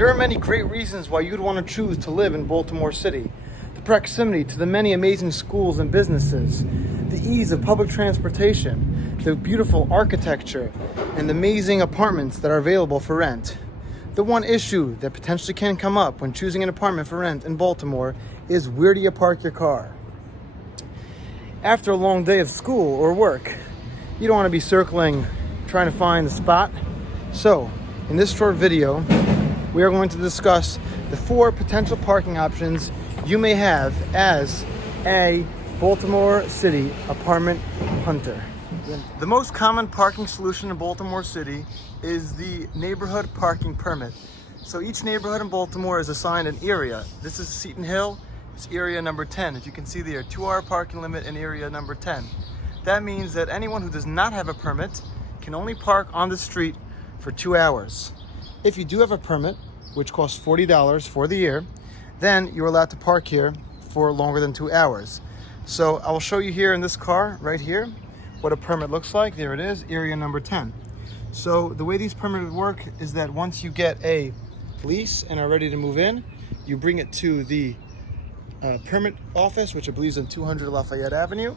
There are many great reasons why you'd want to choose to live in Baltimore City. The proximity to the many amazing schools and businesses, the ease of public transportation, the beautiful architecture, and the amazing apartments that are available for rent. The one issue that potentially can come up when choosing an apartment for rent in Baltimore is where do you park your car? After a long day of school or work, you don't want to be circling trying to find the spot. So, in this short video, we are going to discuss the 4 potential parking options you may have as a Baltimore City apartment hunter. The most common parking solution in Baltimore City is the neighborhood parking permit. So each neighborhood in Baltimore is assigned an area. This is Seton Hill, it's area number 10. If you can see there, 2-hour parking limit in area number 10. That means that anyone who does not have a permit can only park on the street for 2 hours. If you do have a permit, which costs $40 for the year, then you're allowed to park here for longer than 2 hours. So I will show you here in this car right here what a permit looks like. There it is, area number 10. So the way these permits work is that once you get a lease and are ready to move in, you bring it to the permit office, which I believe is on 200 Lafayette Avenue,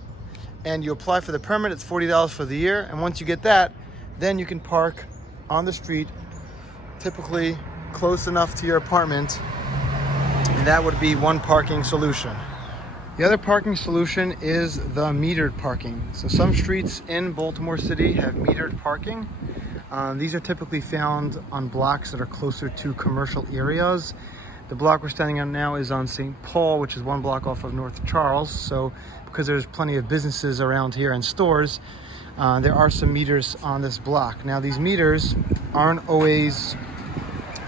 and you apply for the permit. It's $40 for the year, and once you get that, then you can park on the street, typically close enough to your apartment, and that would be one parking solution. The other parking solution is the metered parking. So some streets in Baltimore City have metered parking. These are typically found on blocks that are closer to commercial areas. The block we're standing on now is on St. Paul, which is 1 block off of North Charles. So because there's plenty of businesses around here and stores, there are some meters on this block. Now these meters aren't always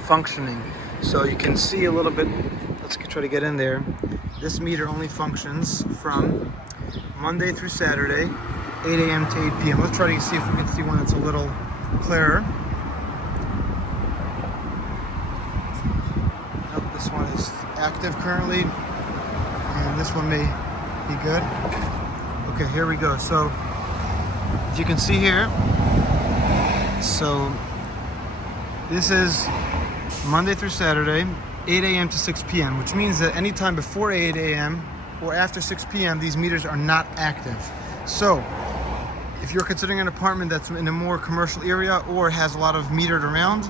functioning. So you can see a little bit, let's try to get in there. This meter only functions from Monday through Saturday, 8 a.m. to 8 p.m. Let's try to see if we can see one that's a little clearer. Nope, this one is active currently, and this one may be good. Okay, here we go. So as you can see here, so this is Monday through Saturday, 8 a.m. to 6 p.m., which means that anytime before 8 a.m. or after 6 p.m., these meters are not active. So if you're considering an apartment that's in a more commercial area or has a lot of metered around,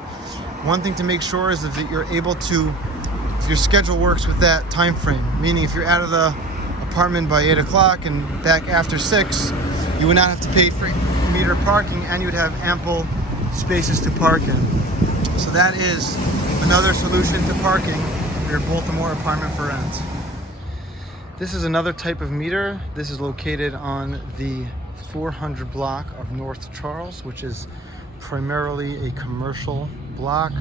one thing to make sure is that you're able to, if your schedule works with that time frame, meaning if you're out of the apartment by 8 o'clock and back after 6, you would not have to pay for metered parking, and you would have ample spaces to park in. So that is another solution to parking for your Baltimore apartment for rent. This is another type of meter. This is located on the 400 block of North Charles, which is primarily a commercial block.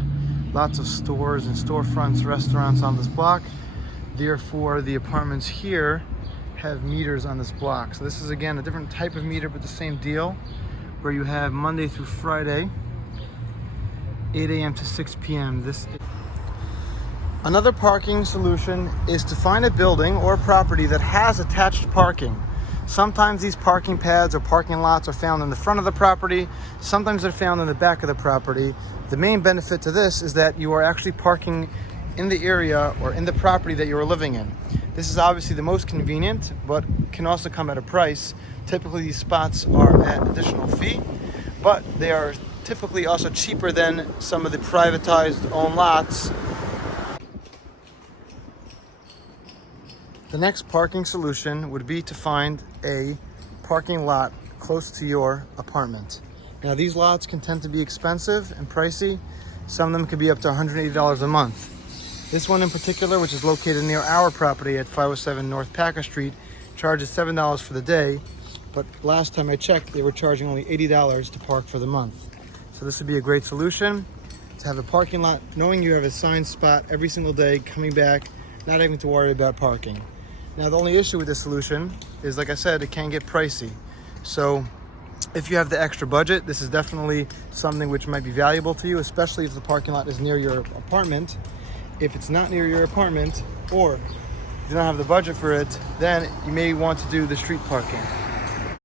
Lots of stores and storefronts, restaurants on this block. Therefore, the apartments here have meters on this block. So this is again a different type of meter, but the same deal, where you have Monday through Friday, 8 a.m. to 6 p.m. Another parking solution is to find a building or property that has attached parking. Sometimes these parking pads or parking lots are found in the front of the property. Sometimes they're found in the back of the property. The main benefit to this is that you are actually parking in the area or in the property that you are living in. This is obviously the most convenient, but can also come at a price. Typically these spots are at additional fee, but they are typically also cheaper than some of the privatized owned lots. The next parking solution would be to find a parking lot close to your apartment. Now these lots can tend to be expensive and pricey. Some of them can be up to $180 a month. This one in particular, which is located near our property at 507 North Packer Street, charges $7 for the day, but last time I checked, they were charging only $80 to park for the month. So this would be a great solution to have a parking lot, knowing you have a assigned spot every single day, coming back, not having to worry about parking. Now the only issue with this solution is, like I said, it can get pricey. So if you have the extra budget, this is definitely something which might be valuable to you, especially if the parking lot is near your apartment. If it's not near your apartment, or you don't have the budget for it, then you may want to do the street parking.